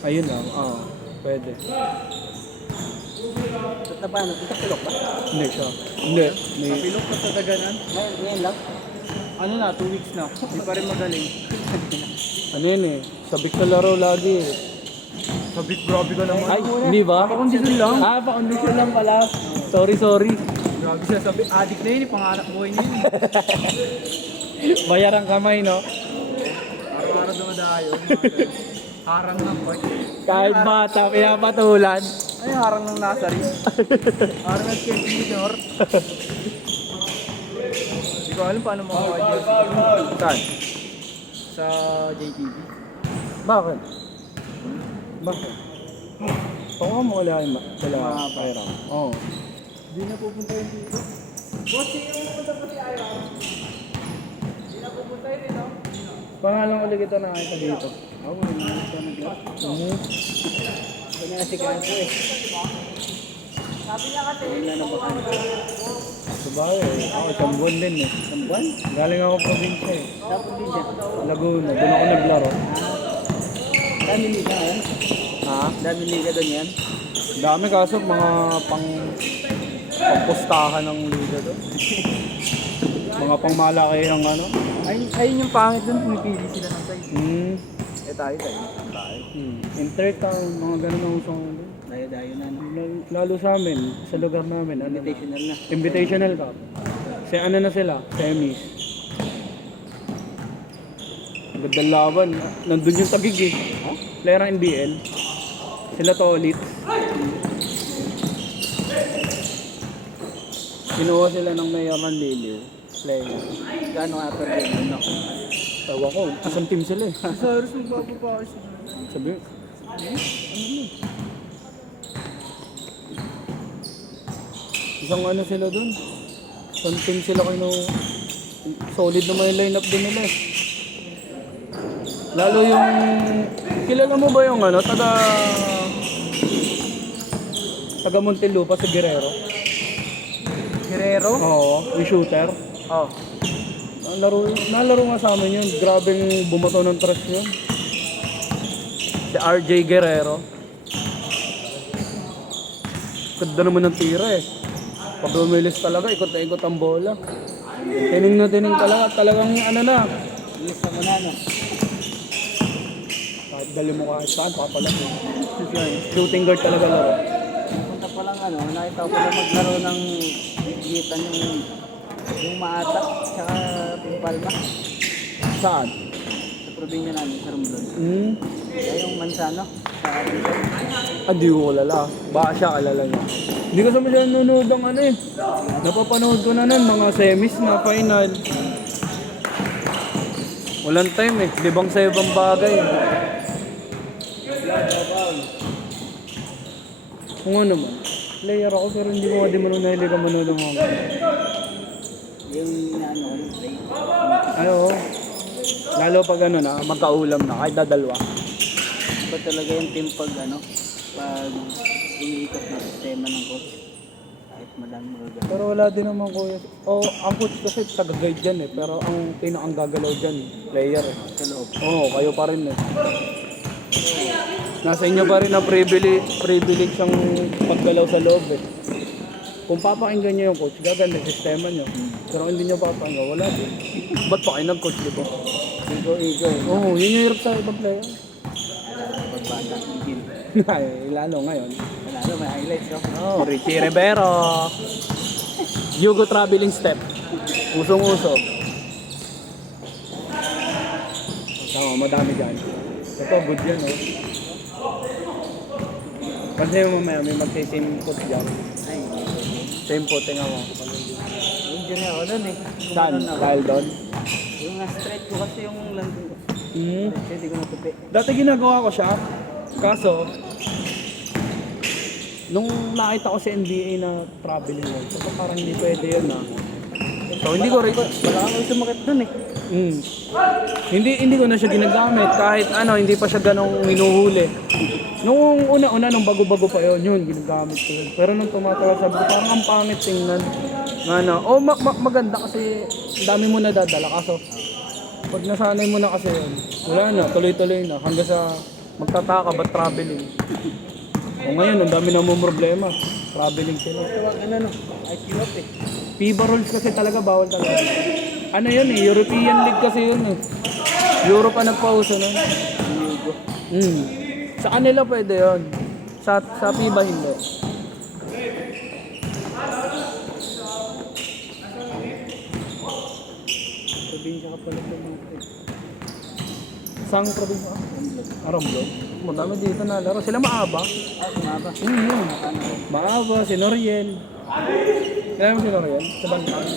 Ayun lang, pwede. At na paano? Itakilok ba? Hindi siya. Hindi. May, Kapilok pa sa daganan? Ngayon lang? ano na, 2 weeks na. Hindi pa rin magaling. Ano yun eh, sabik sa laro lagi eh. Sabik, grabe ka naman. Ay, hindi ba? Pa-condition lang. Pa-condition lang pala. Sorry. Grabe siya, sabi, addict na yun eh, pangarap buhay na yun. Bayarang kamay, no? Araw-araw dumadayo. Harang ng part. Kahit bata, pinapatulan. Ay, harang ng nasari. Harang ng kid junior. Hindi ko alam paano makakuha dyan. Saan? Sa JTV. Bakit? Bakit? Oo mo wala yung pera. Oo. Hindi na pupunta yun dito. Boss, yung pupunta po si Iron. Hindi na pupunta yun dito. Pangalang ulit kita nakita dito. Oo, hindi na nag-lock. Kanya si Kanso eh. Sabi niya kasi, wala na ba? Sabay eh. Ako, isang buwan din eh. Isang buwan? Galing ako probinsya eh. Sa probinsya. Laguna. Doon ako naglaro. Dami liga yan? Ha? Dami liga doon yan? Dami kaso mga pangpustahan ng liga doon. Mga pangmalaki ang ano. Ayun yung pangit doon, pumipili sila ng size. Eh tayo. Intertown, mga ganun ang usong doon. Dayo-dayo na. No? Lalo sa amin, sa lugar namin. Ano na? Invitational na. Invitational Cup. Kasi ano na sila, semis. Gandang laban. Nandun yung Tagig eh. Player ng NBL. Sila to ulit. Kinuha sila ng Mayor ng Liliw. Player. Gano'n nga per game, no? Tawa ko, isang team sila eh. Sa Harus magpapapakos. Sabi, isang ano sila dun. Isang team sila solid naman yung lineup din nila eh. Lalo yung, kilala mo ba yung ano, taga Muntinlupa si Guerrero? Guerrero? Oo, yung shooter. Oh. Nalaro nga sa amin yun. Grabeng bumato ng trash yun. Si RJ Guerrero. Ganda naman ng tira eh. Pag lumilis talaga, ikot na ikot ang bola. Tining na tining talaga. Talagang ano na. Lista mo na, no? Dali mo kahit saan, papalag eh. Shooting guard talaga laro. Punta pa lang, nakita ko lang maglaro ng gigitan yung Maata, tsaka Pimpalma. Saan? Sa probinsya namin, sa Romblon. Kaya yung Mansano, sa Romblon. Hindi ko kilala. Baka siya kilala niya. Hindi ko sa masyadong nanonood ng ano eh. Napapanood ko na nun, mga semis na final. Walang time eh. Libang sa ibang bagay eh. Kung ano man. Player ako pero hindi ko din manunay liga manood ng mga. Yung yung play. Ano? Lalo pag ano na, magkaulam na, kahit dadalwa. Ba talaga yung team pag pag umiikot na sistema ng coach. Kahit madami magagawa. Pero wala din naman kuya. Ang coach kasi taga-guide dyan eh. Pero ang pinakang gagalaw dyan, player eh. Sa loob. Oo, kayo pa rin eh. Nasa inyo pa rin ang privilege ang paggalaw sa loob eh. Kung papakinggan nyo yung coach, gaganda yung sistema nyo. Pero kung hindi nyo papakinggan, wala din. Ba't pa kayo nag-coach dito? Ego. Oo, yun yung hirap sa ibang player. Pagbata ng team. Ay, lalo ngayon. Lalo may highlights, no? Oh, Richie Rivero. Yugo Traveling Step. Usong-uso. Tama, madami dyan. Ito, good yan eh. Kasi mamaya may magsisimpot dyan. Ay, Simpot, tingnan mo. yung junior ako nun eh. Saan? Dahil doon? Yung straight ko kasi yung landing ko. Kasi hindi ko natupi. Dati ginagawa ko siya. Kaso, nung nakita ko sa NBA na traveling mo, so parang hindi pwede yun ah. So hindi ko rin. Wala kang sumakit dun eh. Hindi ko na siya ginagamit kahit ano, hindi pa siya ganong hinuhuli. Nung una-una, nung bago-bago pa yun, ginagamit ko yun. Pero nung tumatagal, sabi ko, parang ang pangit tingnan. Maganda kasi dami mo nadadala. Kaso, pag nasanay mo na kasi yun, wala na, tuloy-tuloy na. Hanggang sa Magtataka ba't traveling? O ngayon, ang dami na mong problema. Traveling sila. Tawag ano, ice drop eh. FIBA rules kasi talaga, bawal talaga. Ano yun eh, European League kasi yun eh. Europe ang nagpauso nun. Ligo. Sa kanila pwede yun. Sa FIBA hindi. Probinsya ka pala sa mga Sang probinsya? Aramblo. Madami dito na laro. Sila maaba. sumaba. Ano? Maaba, si Noriel. Kaya mo si Noriel? Sa Bantang.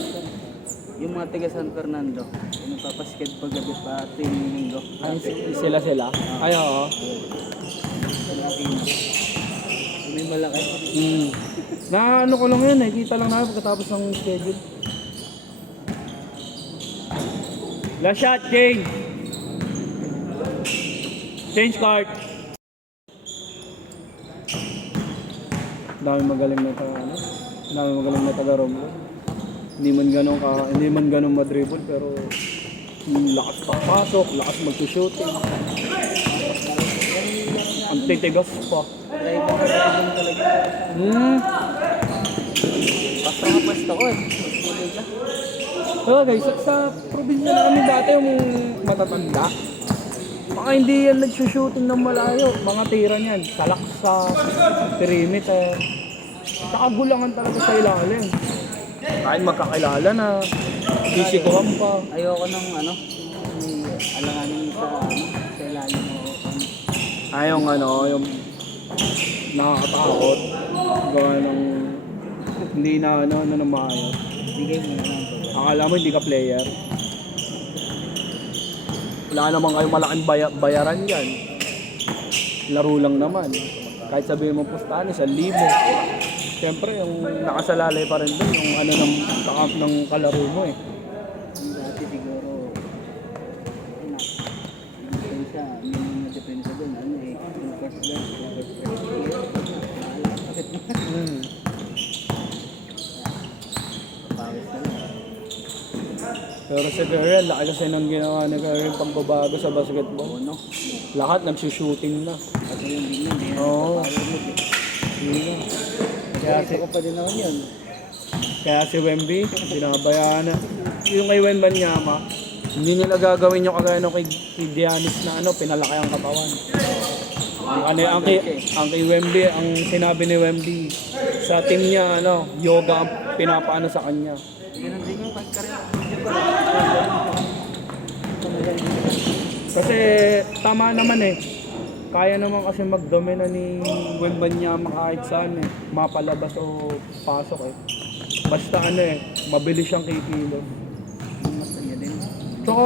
Yung mga taga San Fernando, yung nagpapasketball gabi pa tuwing linggo. Ay, sila. Ay, oo. May malaki. Na ano ko lang yun eh. Kita lang namin pagkatapos ng schedule. Last shot, change! Change card! Dami magaling na taga ano. Dami magaling na taga Romlo. Hindi man ganun madribble pero lakas papasok, lakas mag-shooting. Ang titigas pa. Driver talaga. Basta ko eh. Sulit na. So guys, sa probinsya na kami dati yung matatanda. Baka hindi yan nagsushooting ng malayo. Mga tira niyan, talak sa perimeter. Nakagulangan talaga sa ilalim. Kahit magkakilala na, sisikuhan pa. Ayoko ng ano, may alanganin sa ilalim mo. Ay, yung yung nakakatakot. Gawa ng hindi na ng maayos. Bigay mo na lang to. Akala mo hindi ka player. Wala naman kayong malaking bayaran dyan. Laro lang naman. Kahit sabihin mo pustahan, 1,000. Siyempre, yung nakasalalay pa rin doon, yung ano ng kalaro mo eh. Dati siguro, depensa, may depensa doon, ano eh, yung first gun, bakit mo? Pawis na lang. Pero si Gary, laki kasi nang ginawa ni Gary yung pagbabago sa basketball. No? Lahat nagsushooting na. Kasi yung bigla, hindi Oo. power move eh. Yun na. Kaya Kaya ko pa din naman yun. si Wemby, binabayaan na. Yung kay Wembanyama, hindi nila gagawin yung kagaya kay Giannis na pinalaki ang katawan. Ang kay Wemby, ang sinabi ni Wemby, sa team niya, yoga ang pinapaano sa kanya. Ganun din yung pagkarin. Kasi tama naman eh. Kaya naman kasi magdomina ni Wembanyama kahit saan eh. Mapalabas o pasok eh. Basta mabilis siyang kikilos. Mas niya din. Tsaka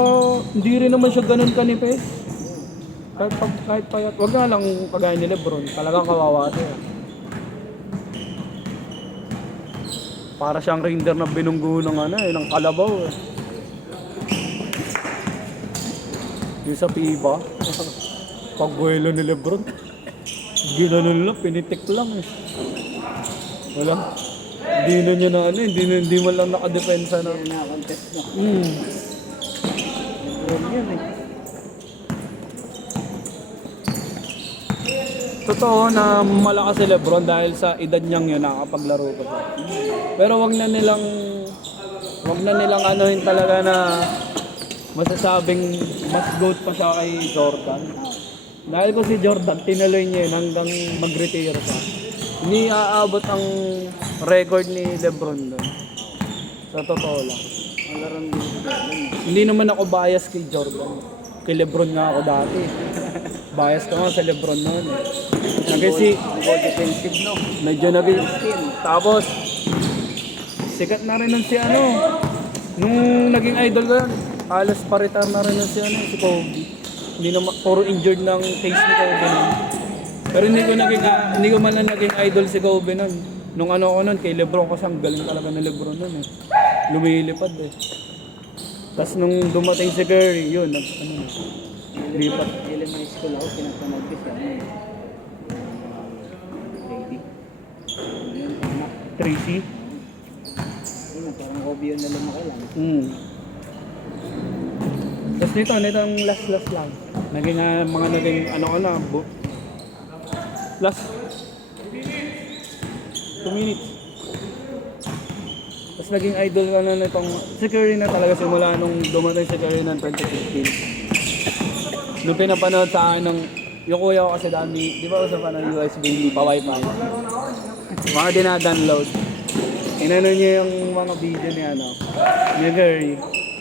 hindi rin naman siya ganun kanipis. Kahit payat. Wag nga lang kagaya ni Lebron. Talagang kawawa siya. Para siyang reindeer na binunggo ng kalabaw eh. Yung sa FIBA. Pagbuelo ni Lebron. Ginanon lang, pinitik lang eh. Wala. Hindi na niya hindi man lang nakadepensa na. Kaya na-contest mo. Lebron yun eh. Totoo na malakas si Lebron dahil sa edad niyang yun nakakapaglaro pa siya. Pero wag na nilang anuhin talaga na masasabing mas goat pa siya kay Jordan. Dahil ko si Jordan, tinuloy niya yun hanggang mag-retire siya. Hindi aabot ang record ni Lebron doon. Sa totoo lang. Malaran din si Jordan. Hindi naman ako bias kay Jordan. Kay Lebron nga ako dati. Bias ka nga sa Lebron noon eh. Ball defensive no? Medyo tapos, sikat na rin nun si nung naging idol ko yan, halos paritar na rin nun si Kobe. Hindi naman, puro injured ng case ni Kobe nun. Pero hindi ko man lang naging idol si Kobe nun. Nung ako nun, kay Lebron kasi ang galing talaga ni Lebron nun eh. Lumilipad eh. Tapos nung dumating si Curry, yun, lipat. Elementary school ako, pinagpanood ko siya. Lady. Yun, anak. 3C. Yun, parang Kobe yun na lumaki lang. Tapos nitong last lang. Naging mga naging last 2 minutes. Tapos naging idol ka na nitong si Curry na talaga simula nung dumating si Curry ng 2015. Nung pinapanood sa akin ng yung kuya ko kasi dami, di ba uso pa ng USB, hindi pa wifi. Mga dinadownload. Inano niya yung mga video niya, ni Curry.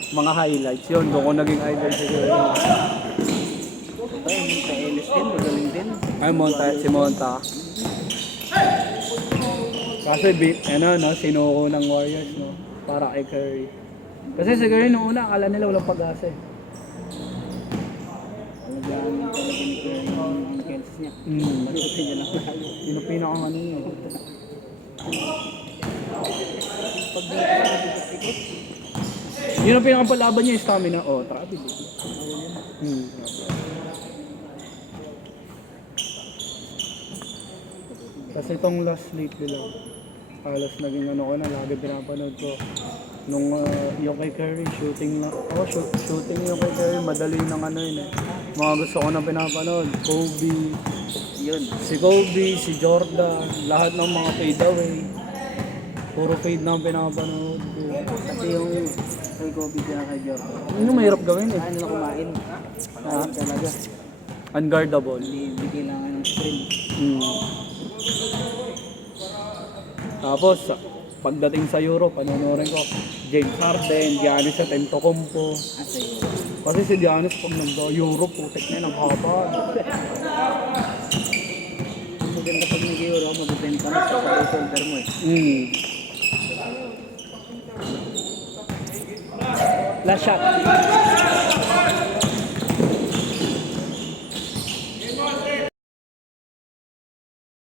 Mga highlights. Yun, doon ko naging idol si Curry. Ito yung Monta Ellis din, magaling din. Ay, si Monta. Kasi, sinuko ng Warriors, no? Para kay Curry. Kasi si Curry nung una, akala nila walang pag-asa eh. Talagang ni Curry yung kills niya. Malutin niya lang tayo. Yun ang pinakang ano yun. Pag dito, Yun ang pinakang palaban niya, yung stamina. Oh, trapid eh. Kasi itong last lately lang, halos naging ano ko na, lagi pinapanood ko. Nung yung kay Curry, shooting lang. Shooting yung kay Curry, madali ng ano yun eh. Mga gusto ko na pinapanood. Kobe, yun. si Kobe, si Jordan, lahat ng mga fade away. Puro fade na ang pinapanood ko. Kasi yung kay Kobe kaya kay Jordan. Yun yung mahirap gawin eh. Ano na kumain? Kumain talaga. Unguardable. Hindi kailangan ng sprint. Tapos, pagdating sa Europe, panonoorin ko, James Harden, Giannis Antetokounmpo. Kasi si Giannis pag nag-Europe, putik na yun, ang haba. Ang maganda pag nag-Euro, mabibenta mo sa shoulder mo eh. Last shot.